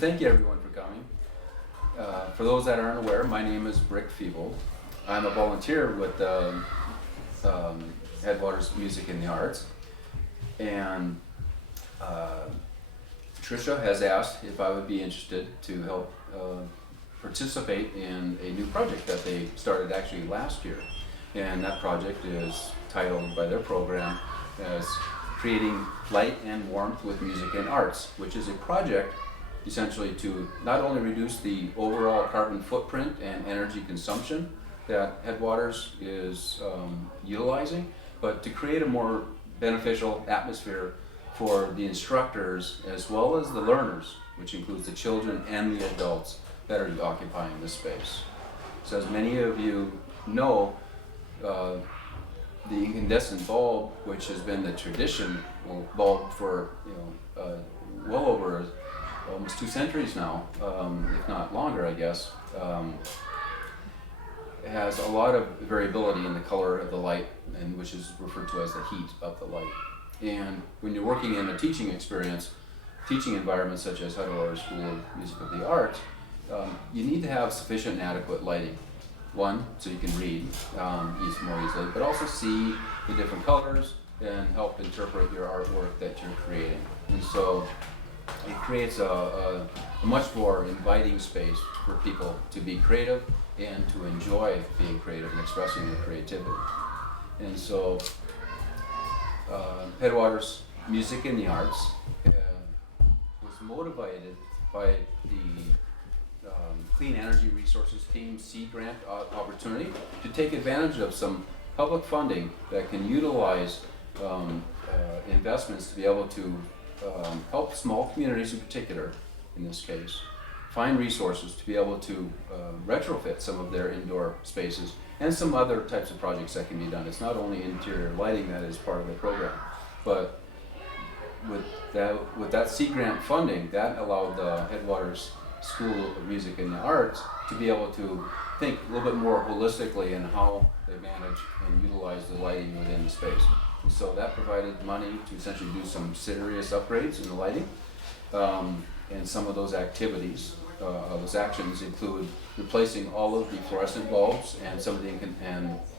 thank you everyone for coming. For those that aren't aware, my name is Brick Feeble. I'm a volunteer with Headwaters Music Arts, and Tricia has asked if I would be interested to help participate in a new project that they started actually last year. And that project is titled by their program as Creating Light and Warmth with Music and Arts, which is a project essentially to not only reduce the overall carbon footprint and energy consumption that Headwaters is utilizing, but to create a more beneficial atmosphere for the instructors as well as the learners, which includes the children and the adults that are occupying this space. So as many of you know, the incandescent bulb, which has been the traditional bulb for well over almost 2 centuries now, if not longer, I guess, has a lot of variability in the color of the light, and which is referred to as the heat of the light. And when you're working in a teaching experience, teaching environments such as Headwaters School of Music of the Arts, you need to have sufficient and adequate lighting. One, so you can read more easily, but also see the different colors and help interpret your artwork that you're creating. And so it creates a much more inviting space for people to be creative and to enjoy being creative and expressing their creativity. And so Headwaters Music in the Arts was motivated by the Clean Energy Resources Team seed grant opportunity to take advantage of some public funding that can utilize investments to be able to help small communities in particular, in this case, find resources to be able to retrofit some of their indoor spaces and some other types of projects that can be done. It's not only interior lighting that is part of the program, but with that seed grant funding, that allowed the Headwaters School of Music and the Arts to be able to think a little bit more holistically in how they manage and utilize the lighting within the space. And so that provided money to essentially do some serious upgrades in the lighting. And some of those activities, those actions include replacing all of the fluorescent bulbs and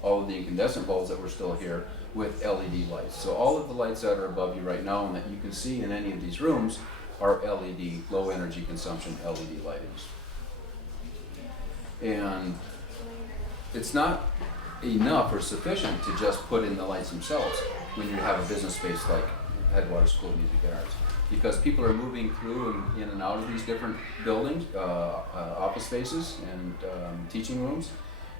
all of the incandescent bulbs that were still here with LED lights. So all of the lights that are above you right now and that you can see in any of these rooms are LED, low energy consumption LED lightings. And it's not enough or sufficient to just put in the lights themselves when you have a business space like Headwaters School of Music and Arts, because people are moving through and in and out of these different buildings, office spaces and teaching rooms.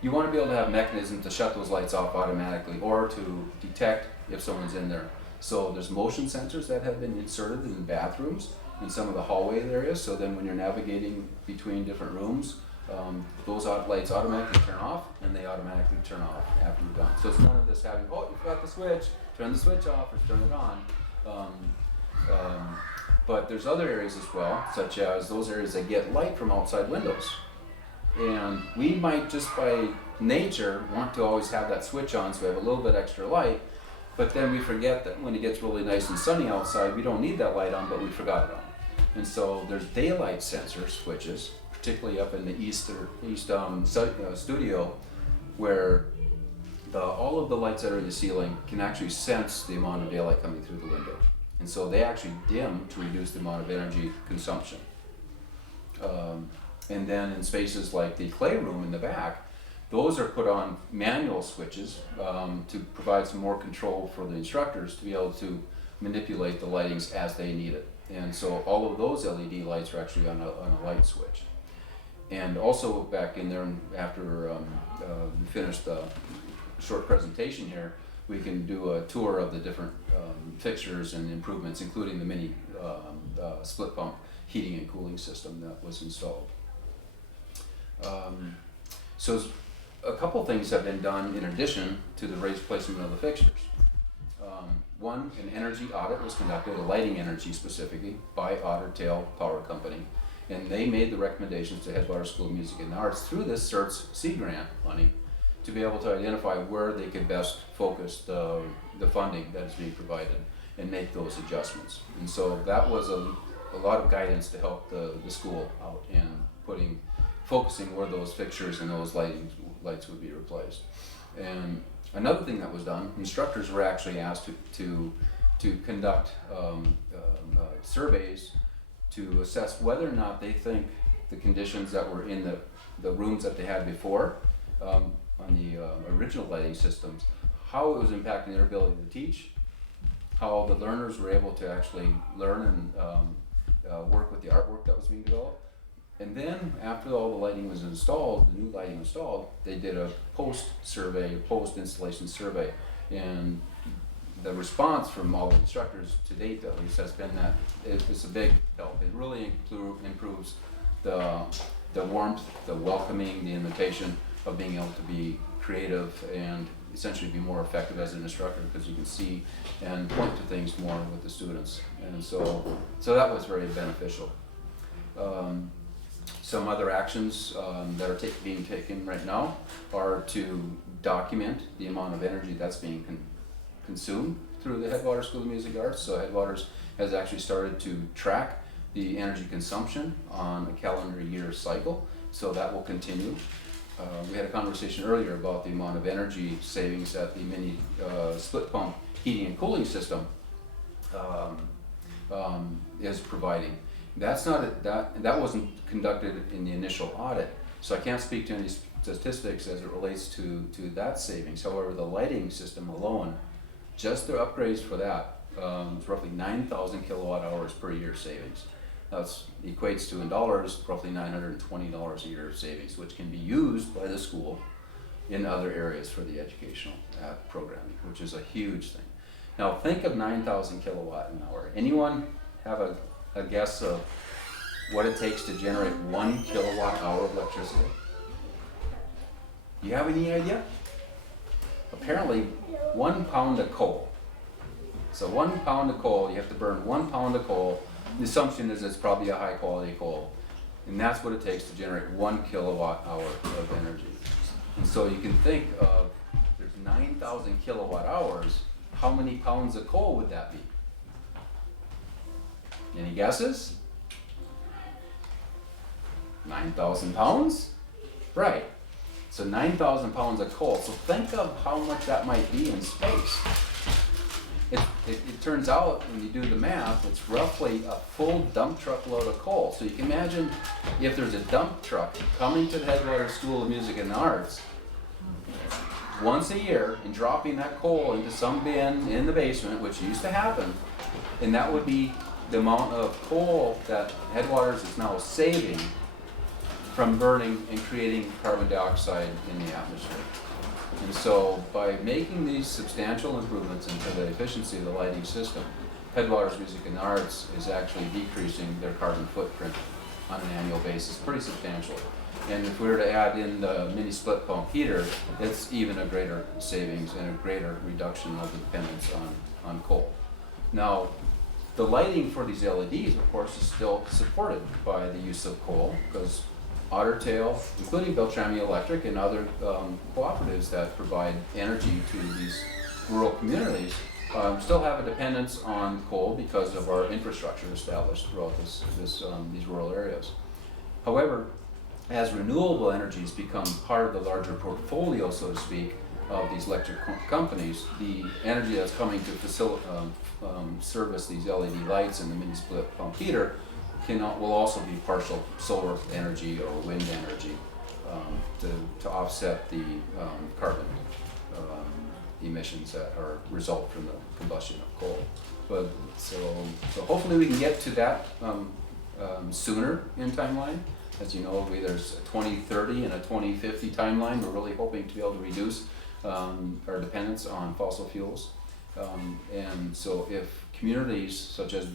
You want to be able to have mechanisms to shut those lights off automatically or to detect if someone's in there. So there's motion sensors that have been inserted in bathrooms in some of the hallway areas, so then when you're navigating between different rooms, those lights automatically turn off and they automatically turn off after you're done. So it's none of this having, oh, you forgot the switch, turn the switch off or turn it on. But there's other areas as well, such as those areas that get light from outside windows. And we might just by nature want to always have that switch on so we have a little bit extra light, but then we forget that when it gets really nice and sunny outside, we don't need that light on, but we forgot it on. And so there's daylight sensor switches, particularly up in the east studio, where all of the lights that are in the ceiling can actually sense the amount of daylight coming through the window. And so they actually dim to reduce the amount of energy consumption. And then in spaces like the clay room in the back, those are put on manual switches to provide some more control for the instructors to be able to manipulate the lightings as they need it. And so all of those LED lights are actually on a light switch. And also back in there, after we finish the short presentation here, we can do a tour of the different fixtures and improvements, including the mini split pump heating and cooling system that was installed. So a couple things have been done in addition to the raised placement of the fixtures. One, an energy audit was conducted, a lighting energy specifically, by Otter Power Company. And they made the recommendations to Headwaters School of Music and Arts through this CERTs seed grant money to be able to identify where they could best focus the funding that is being provided and make those adjustments. And so that was a lot of guidance to help the school out and focusing where those fixtures and those lights would be replaced. And another thing that was done, instructors were actually asked to conduct surveys to assess whether or not they think the conditions that were in the rooms that they had before on the original lighting systems, how it was impacting their ability to teach, how the learners were able to actually learn and work with the artwork that was being developed. And then after all the lighting was installed, the new lighting installed, they did a post-survey, a post-installation survey. And the response from all the instructors to date, at least, has been that it's a big help. It really improves the warmth, the welcoming, the invitation of being able to be creative and essentially be more effective as an instructor, because you can see and point to things more with the students. And so that was very beneficial. Some other actions that are being taken right now are to document the amount of energy that's being consumed through the Headwaters School of Music Arts. So Headwaters has actually started to track the energy consumption on a calendar year cycle, so that will continue. We had a conversation earlier about the amount of energy savings that the mini split pump heating and cooling system is providing. That wasn't conducted in the initial audit, so I can't speak to any statistics as it relates to that savings. However, the lighting system alone, just the upgrades for that, is roughly 9,000 kilowatt hours per year savings. That equates to, in dollars, roughly $920 a year of savings, which can be used by the school in other areas for the educational programming, which is a huge thing. Now think of 9,000 kilowatt an hour. Anyone have a guess of what it takes to generate 1 kilowatt hour of electricity? Do you have any idea? Apparently 1 pound of coal. So 1 pound of coal, you have to burn 1 pound of coal. The assumption is it's probably a high quality coal. And that's what it takes to generate 1 kilowatt hour of energy. And so you can think of, there's 9,000 kilowatt hours, how many pounds of coal would that be? Any guesses? 9,000 pounds? Right. So 9,000 pounds of coal. So think of how much that might be in space. It turns out, when you do the math, it's roughly a full dump truck load of coal. So you can imagine if there's a dump truck coming to the Headwaters School of Music and Arts once a year and dropping that coal into some bin in the basement, which used to happen, and that would be the amount of coal that Headwaters is now saving from burning and creating carbon dioxide in the atmosphere. And so by making these substantial improvements into the efficiency of the lighting system, Headwaters Music and Arts is actually decreasing their carbon footprint on an annual basis pretty substantially. And if we were to add in the mini split pump heater, it's even a greater savings and a greater reduction of the dependence on coal. Now, the lighting for these LEDs, of course, is still supported by the use of coal, because Otter Tail, including Beltrami Electric and other cooperatives that provide energy to these rural communities, still have a dependence on coal because of our infrastructure established throughout these rural areas. However, as renewable energies become part of the larger portfolio, so to speak, of these electric companies, the energy that's coming to service these LED lights and the mini split pump heater will also be partial solar energy or wind energy to offset the carbon emissions that result from the combustion of coal. But so hopefully we can get to that sooner in timeline. As you know, there's a 2030 and a 2050 timeline. We're really hoping to be able to reduce our dependence on fossil fuels. And so if communities such as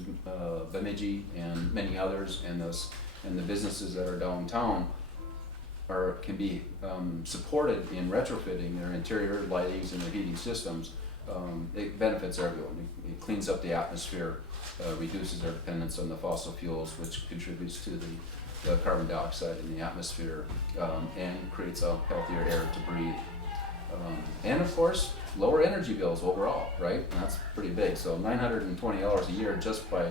Bemidji and many others and the businesses that are downtown can be supported in retrofitting their interior lightings and their heating systems, it benefits everyone. It cleans up the atmosphere, reduces our dependence on the fossil fuels, which contributes to the carbon dioxide in the atmosphere, and creates a healthier air to breathe. And of course, lower energy bills overall, right? And that's pretty big. So $920 a year just by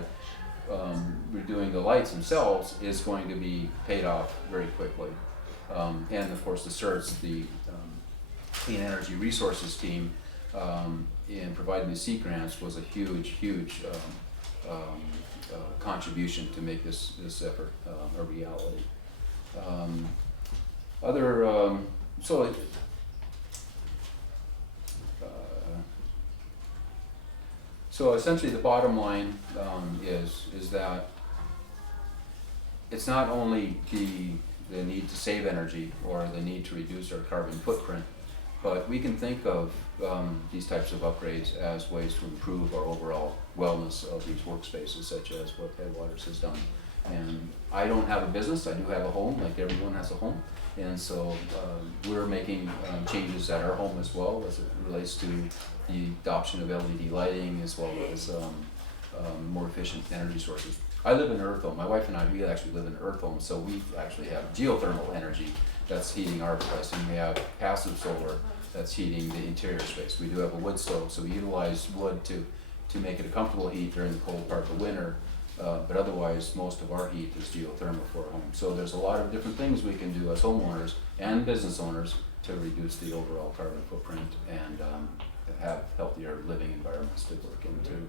redoing the lights themselves is going to be paid off very quickly. And of course the CERTs, the Clean Energy Resources team, in providing the CERT grants was a huge contribution to make this effort a reality. So essentially the bottom line is that it's not only the need to save energy or the need to reduce our carbon footprint, but we can think of these types of upgrades as ways to improve our overall wellness of these workspaces, such as what Headwaters has done. And I don't have a business, I do have a home, like everyone has a home. And so we're making changes at our home as well as it relates to the adoption of LED lighting as well as more efficient energy sources. I live in an earth home. My wife and I, we actually live in an earth home, so we actually have geothermal energy that's heating our place, and we have passive solar that's heating the interior space. We do have a wood stove, so we utilize wood to make it a comfortable heat during the cold part of the winter, but otherwise most of our heat is geothermal for our home. So there's a lot of different things we can do as homeowners and business owners to reduce the overall carbon footprint and have healthier living environments to work into.